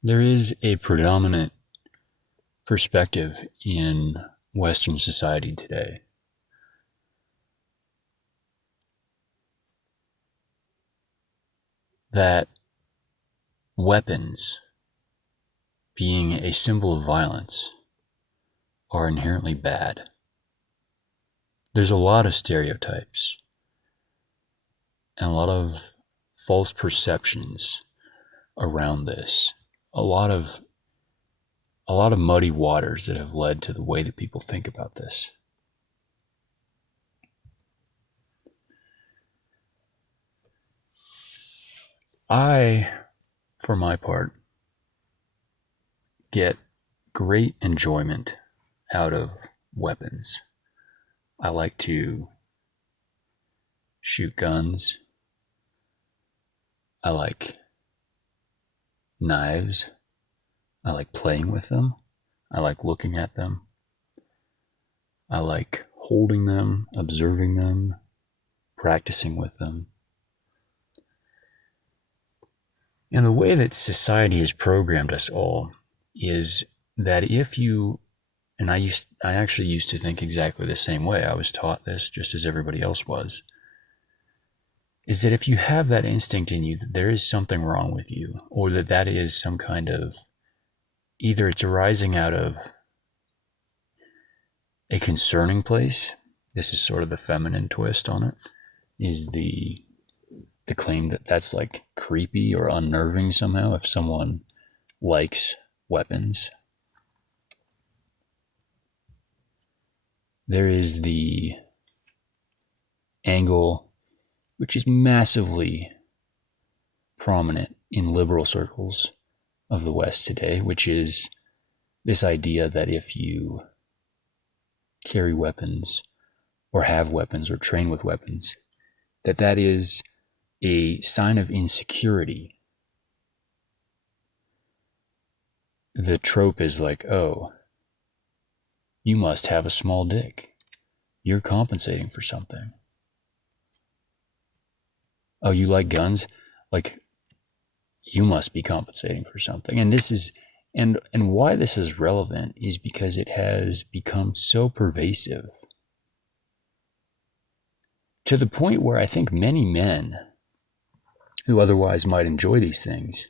There is a predominant perspective in Western society today that weapons, being a symbol of violence, are inherently bad. There's a lot of stereotypes and a lot of false perceptions around this. A lot of muddy waters that have led to the way that people think about this. I, for my part, get great enjoyment out of weapons. I like to shoot guns. I like knives. I like playing with them. I like looking at them. I like holding them, observing them, practicing with them. And the way that society has programmed us all is that if you, and I actually used to think exactly the same way. I was taught this just as everybody else was. Is that if you have that instinct in you that there is something wrong with you, or that is some kind of, either it's arising out of a concerning place. This is sort of the feminine twist on it, is the claim that that's like creepy or unnerving somehow if someone likes weapons. There is the angle, which is massively prominent in liberal circles of the West today, which is this idea that if you carry weapons or have weapons or train with weapons, that is a sign of insecurity. The trope is like, oh, you must have a small dick. You're compensating for something. Oh, you like guns? Like, you must be compensating for something. And this is, and why this is relevant is because it has become so pervasive to the point where I think many men who otherwise might enjoy these things,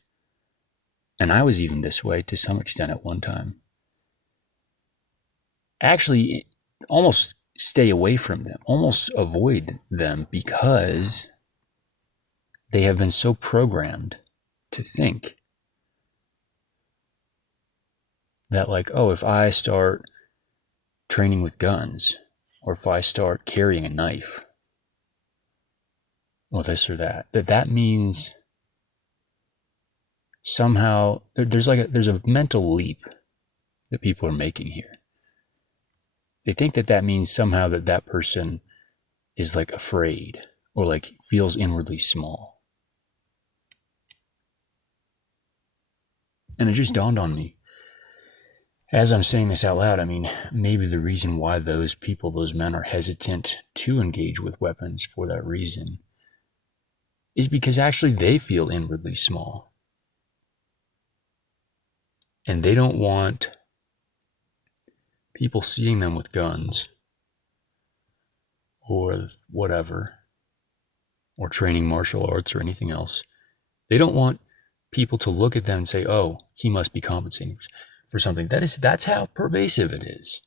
and I was even this way to some extent at one time, actually almost stay away from them, almost avoid them, because they have been so programmed to think that, like, oh, if I start training with guns, or if I start carrying a knife, or this or that, that means somehow there's a mental leap that people are making here. They think that means somehow that person is like afraid or like feels inwardly small. And it just dawned on me as I'm saying this out loud. I mean, maybe the reason why those people, those men, are hesitant to engage with weapons for that reason is because actually they feel inwardly small. And they don't want people seeing them with guns or whatever, or training martial arts or anything else. They don't want people to look at them and say, oh, he must be compensating for something. That's how pervasive it is.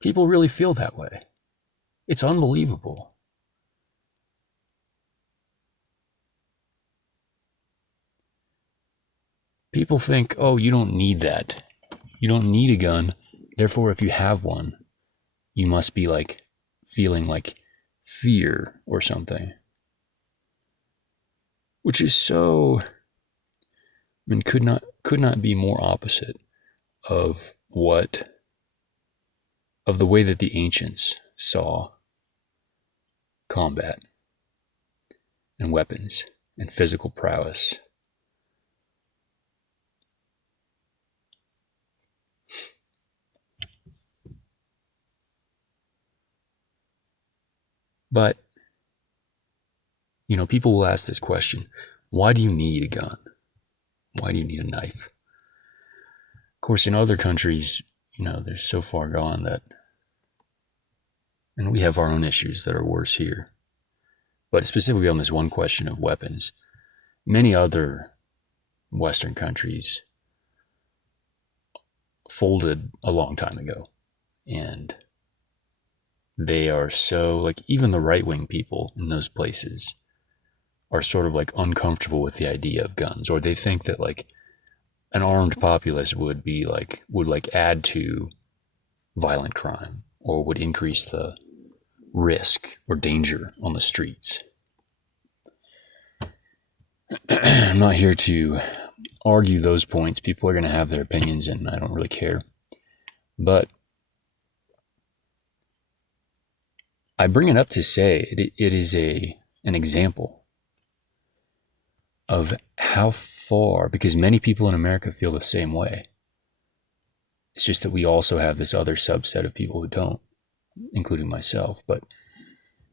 People really feel that way. It's unbelievable. People think, oh, you don't need that. You don't need a gun. Therefore, if you have one, you must be like feeling like fear or something. Which is so, I mean, could not be more opposite of the way that the ancients saw combat and weapons and physical prowess. But, people will ask this question: why do you need a gun? Why do you need a knife? course, in other countries, they're so far gone that, and we have our own issues that are worse here. But specifically on this one question of weapons, many other Western countries folded a long time ago. And they are so, like, even the right-wing people in those places are sort of like uncomfortable with the idea of guns, or they think that like an armed populace would add to violent crime or would increase the risk or danger on the streets. I'm not here to argue those points. People are going to have their opinions, and I don't really care. But I bring it up to say it is an example of how far, because many people in America feel the same way. It's just that we also have this other subset of people who don't, including myself. But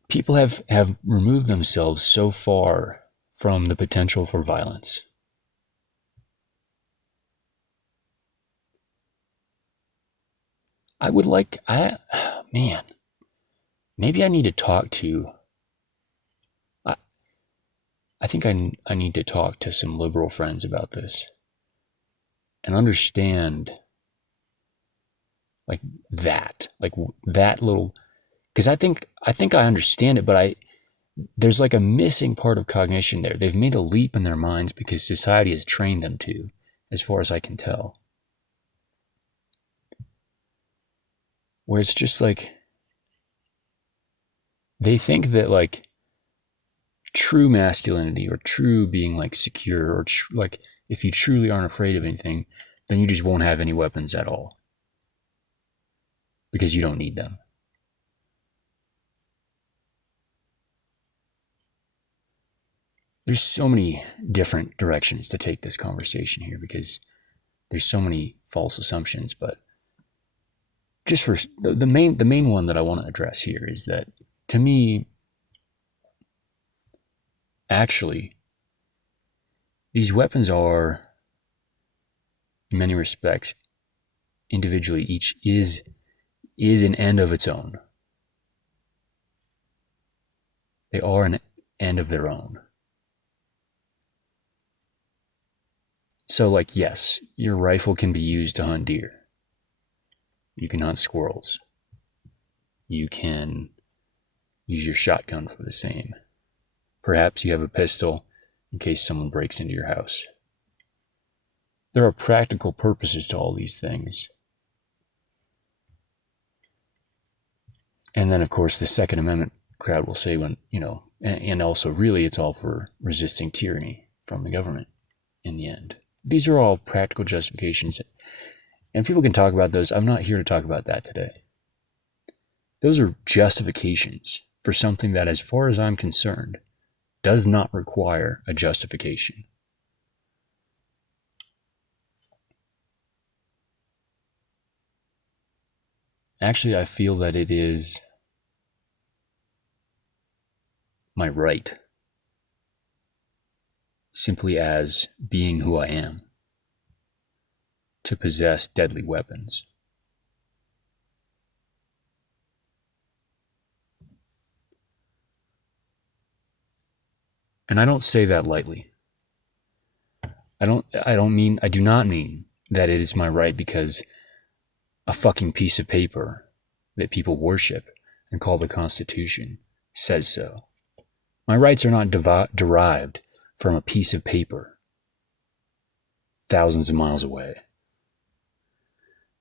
people have removed themselves so far from the potential for violence. Maybe I need to talk to, I think I need to talk to some liberal friends about this and understand that little, because I think I understand it, but there's like a missing part of cognition there. They've made a leap in their minds because society has trained them to, as far as I can tell. Where it's just like, they think that like true masculinity or true being like secure or like if you truly aren't afraid of anything, then you just won't have any weapons at all because you don't need them. There's so many different directions to take this conversation here because there's so many false assumptions, but just for the main one that I want to address here is that, to me, actually, these weapons are, in many respects, individually, each is an end of its own. They are an end of their own. So, like, yes, your rifle can be used to hunt deer. You can hunt squirrels. You can use your shotgun for the same. Perhaps you have a pistol in case someone breaks into your house. There are practical purposes to all these things. And then, of course, the Second Amendment crowd will say and also really it's all for resisting tyranny from the government in the end. These are all practical justifications, and people can talk about those. I'm not here to talk about that today. Those are justifications for something that, as far as I'm concerned, does not require a justification. Actually, I feel that it is my right, simply as being who I am, to possess deadly weapons. And I don't say that lightly. I do not mean that it is my right because a fucking piece of paper that people worship and call the Constitution says so. My rights are not derived from a piece of paper thousands of miles away.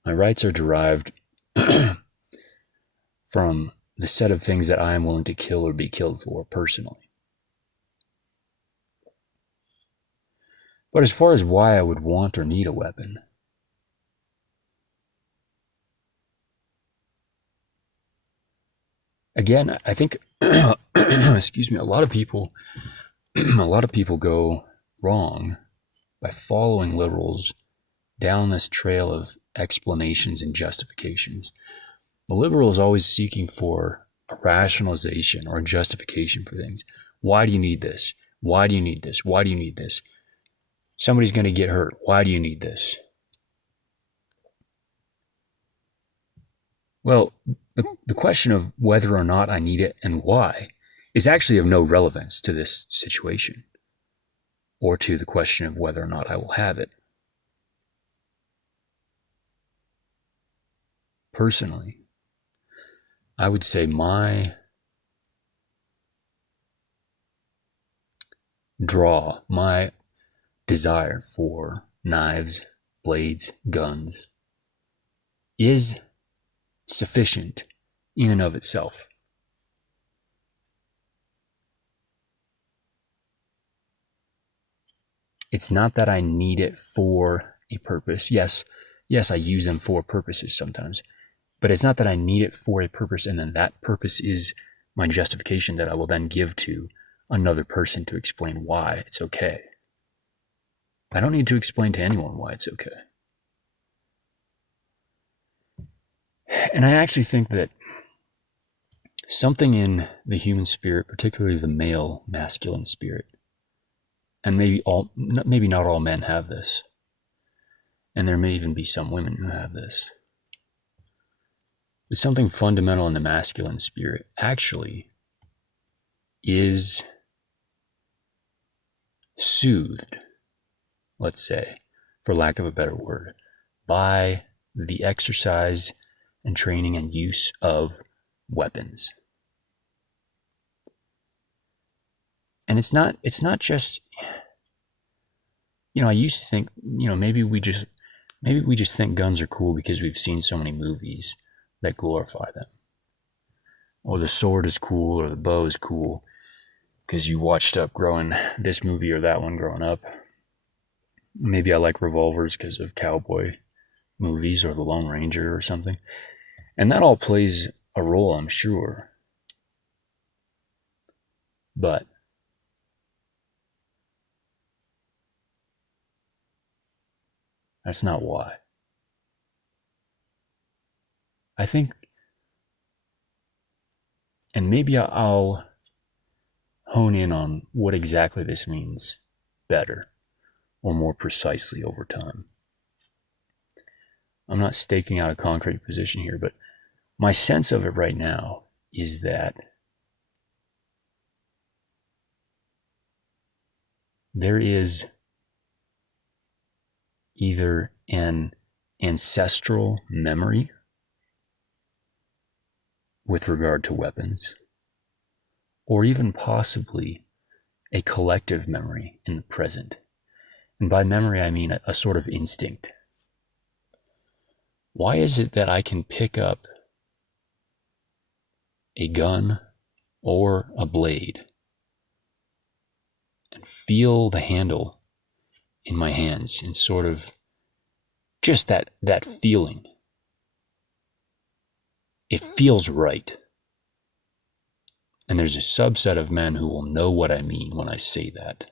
My rights are derived from the set of things that I am willing to kill or be killed for personally. But as far as why I would want or need a weapon, again, I think, excuse me, a lot of people go wrong by following liberals down this trail of explanations and justifications. The liberal is always seeking for a rationalization or a justification for things. Why do you need this? Why do you need this? Why do you need this? Somebody's going to get hurt. Why do you need this? Well, the question of whether or not I need it and why is actually of no relevance to this situation or to the question of whether or not I will have it. Personally, I would say my my desire for knives, blades, guns is sufficient in and of itself. It's not that I need it for a purpose. Yes, I use them for purposes sometimes, but it's not that I need it for a purpose and then that purpose is my justification that I will then give to another person to explain why it's okay. I don't need to explain to anyone why it's okay. And I actually think that something in the human spirit, particularly the male masculine spirit, and maybe not all men have this, and there may even be some women who have this, but something fundamental in the masculine spirit actually is soothed, let's say, for lack of a better word, by the exercise and training and use of weapons. And it's not just, I used to think, maybe we just think guns are cool because we've seen so many movies that glorify them. Or the sword is cool, or the bow is cool because you watched up growing this movie or that one growing up. Maybe I like revolvers because of cowboy movies or the Lone Ranger or something. And that all plays a role, I'm sure. But that's not why. I think, and maybe I'll hone in on what exactly this means better or more precisely over time. I'm not staking out a concrete position here, but my sense of it right now is that there is either an ancestral memory with regard to weapons, or even possibly a collective memory in the present. And by memory, I mean a sort of instinct. Why is it that I can pick up a gun or a blade and feel the handle in my hands and sort of just that feeling? It feels right. And there's a subset of men who will know what I mean when I say that.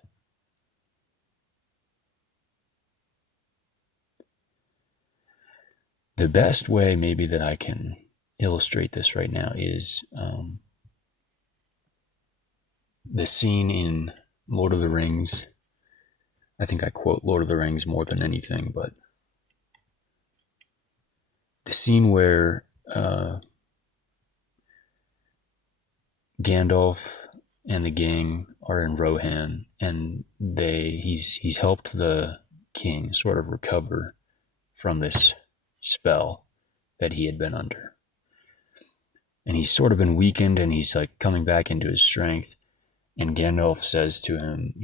The best way maybe that I can illustrate this right now is the scene in Lord of the Rings. I think I quote Lord of the Rings more than anything, but the scene where Gandalf and the gang are in Rohan, and he's helped the king sort of recover from this spell that he had been under. And he's sort of been weakened, and he's like coming back into his strength. And Gandalf says to him,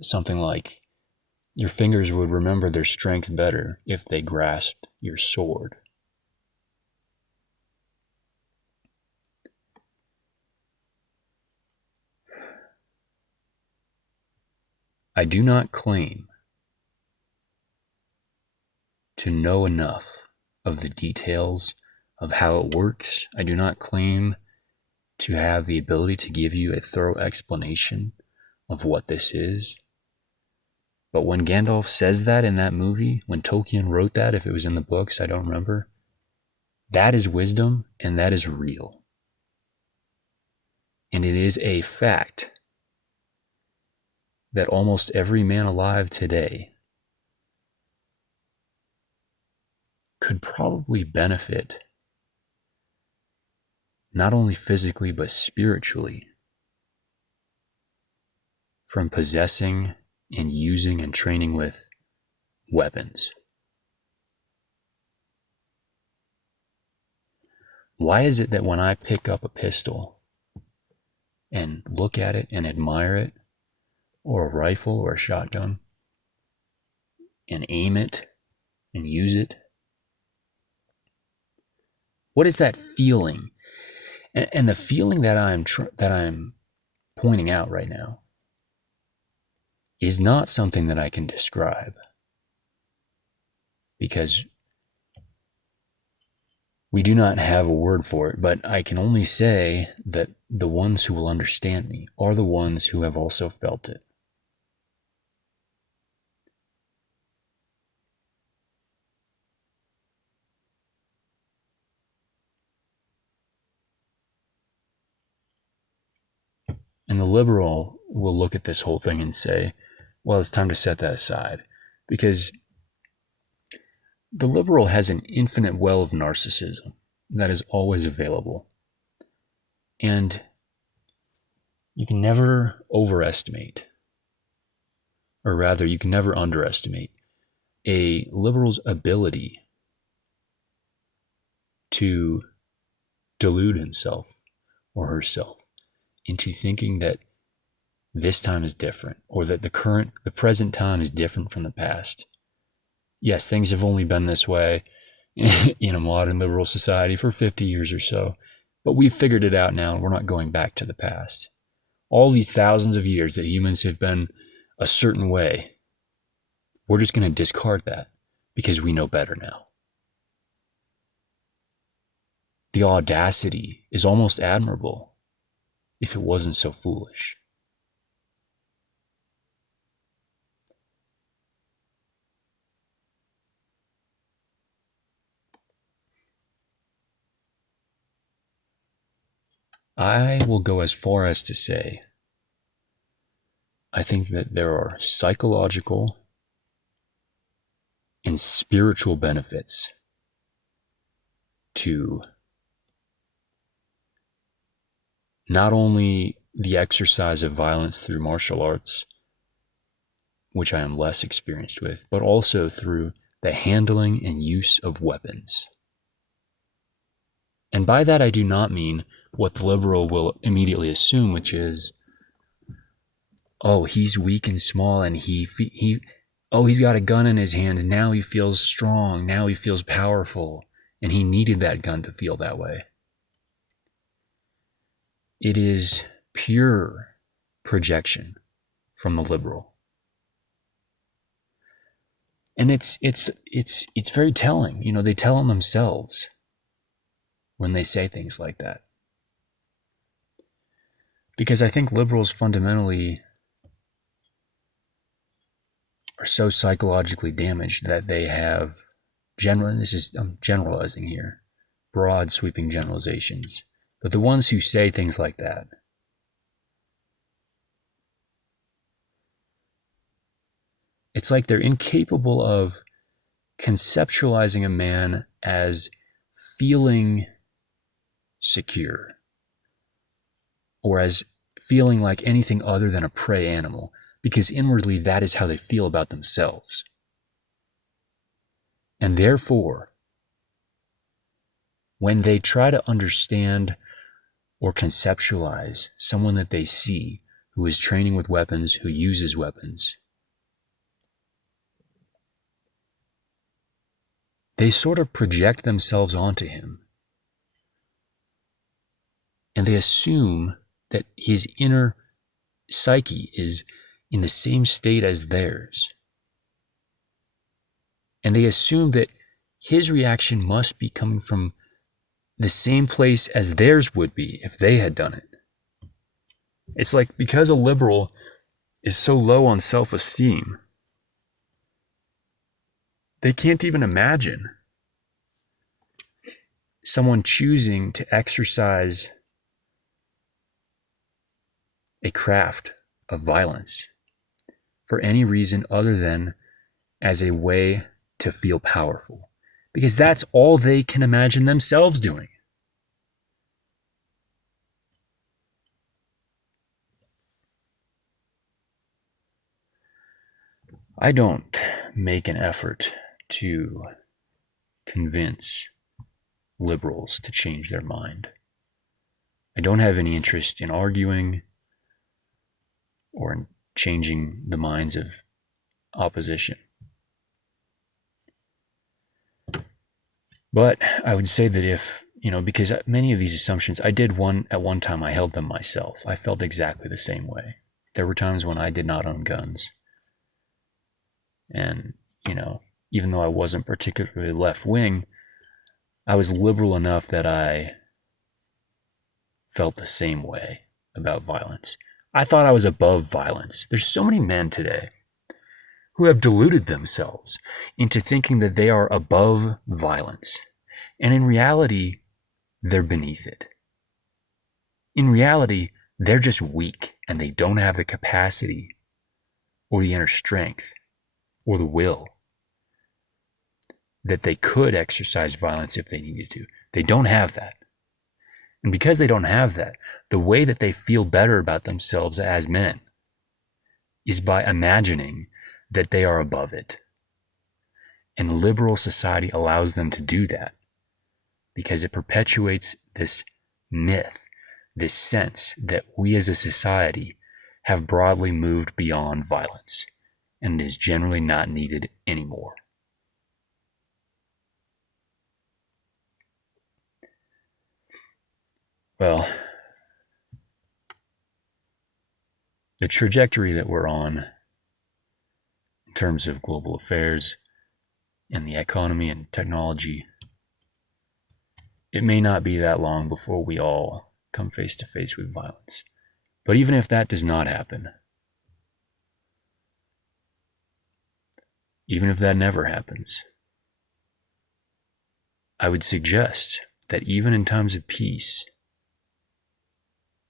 something like, "Your fingers would remember their strength better if they grasped your sword." I do not claim to know enough of the details of how it works. I do not claim to have the ability to give you a thorough explanation of what this is. But when Gandalf says that in that movie, when Tolkien wrote that, if it was in the books, I don't remember, that is wisdom and that is real. And it is a fact that almost every man alive today could probably benefit not only physically but spiritually, from possessing and using and training with weapons. Why is it that when I pick up a pistol and look at it and admire it, or a rifle or a shotgun, and aim it and use it, what is that feeling? And the feeling that I'm pointing out right now is not something that I can describe, because we do not have a word for it, but I can only say that the ones who will understand me are the ones who have also felt it. And the liberal will look at this whole thing and say, well, it's time to set that aside, because the liberal has an infinite well of narcissism that is always available. And you can never overestimate, or rather, you can never underestimate a liberal's ability to delude himself or herself into thinking that this time is different, or that the present time is different from the past. Yes, things have only been this way in a modern liberal society for 50 years or so, but we've figured it out now and we're not going back to the past. All these thousands of years that humans have been a certain way, we're just going to discard that because we know better now. The audacity is almost admirable if it wasn't so foolish. I will go as far as to say, I think that there are psychological and spiritual benefits to not only the exercise of violence through martial arts, which I am less experienced with, but also through the handling and use of weapons. And by that I do not mean what the liberal will immediately assume, which is, oh, he's weak and small and he's got a gun in his hands, now he feels strong, now he feels powerful, and he needed that gun to feel that way. It is pure projection from the liberal. And it's very telling. You know, they tell on themselves when they say things like that. Because I think liberals fundamentally are so psychologically damaged that they have I'm generalizing here, broad sweeping generalizations. But the ones who say things like that, it's like they're incapable of conceptualizing a man as feeling secure or as feeling like anything other than a prey animal, because inwardly that is how they feel about themselves. And therefore, when they try to understand or conceptualize someone that they see who is training with weapons, who uses weapons, they sort of project themselves onto him. And they assume that his inner psyche is in the same state as theirs. And they assume that his reaction must be coming from the same place as theirs would be if they had done it. It's like, because a liberal is so low on self-esteem, they can't even imagine someone choosing to exercise a craft of violence for any reason other than as a way to feel powerful, because that's all they can imagine themselves doing. I don't make an effort to convince liberals to change their mind. I don't have any interest in arguing or in changing the minds of opposition. But I would say that if, because many of these assumptions, at one time I held them myself. I felt exactly the same way. There were times when I did not own guns. And, even though I wasn't particularly left wing, I was liberal enough that I felt the same way about violence. I thought I was above violence. There's so many men today who have deluded themselves into thinking that they are above violence. And in reality, they're beneath it. In reality, they're just weak and they don't have the capacity or the inner strength or the will that they could exercise violence if they needed to. They don't have that. And because they don't have that, the way that they feel better about themselves as men is by imagining that they are above it. And liberal society allows them to do that because it perpetuates this myth, this sense that we as a society have broadly moved beyond violence and is generally not needed anymore. Well, the trajectory that we're on in terms of global affairs and the economy and technology, it may not be that long before we all come face to face with violence. But even if that does not happen, even if that never happens, I would suggest that even in times of peace,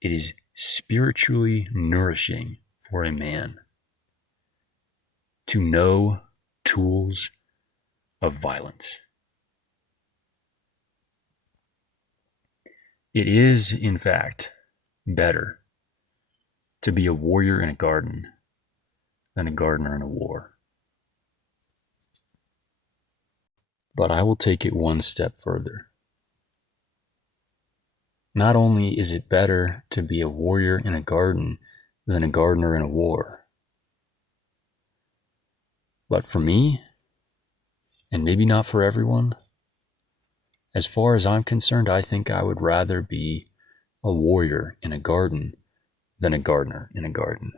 it is spiritually nourishing for a man to know tools of violence. It is, in fact, better to be a warrior in a garden than a gardener in a war. But I will take it one step further. Not only is it better to be a warrior in a garden than a gardener in a war, but for me, and maybe not for everyone, as far as I'm concerned, I think I would rather be a warrior in a garden than a gardener in a garden.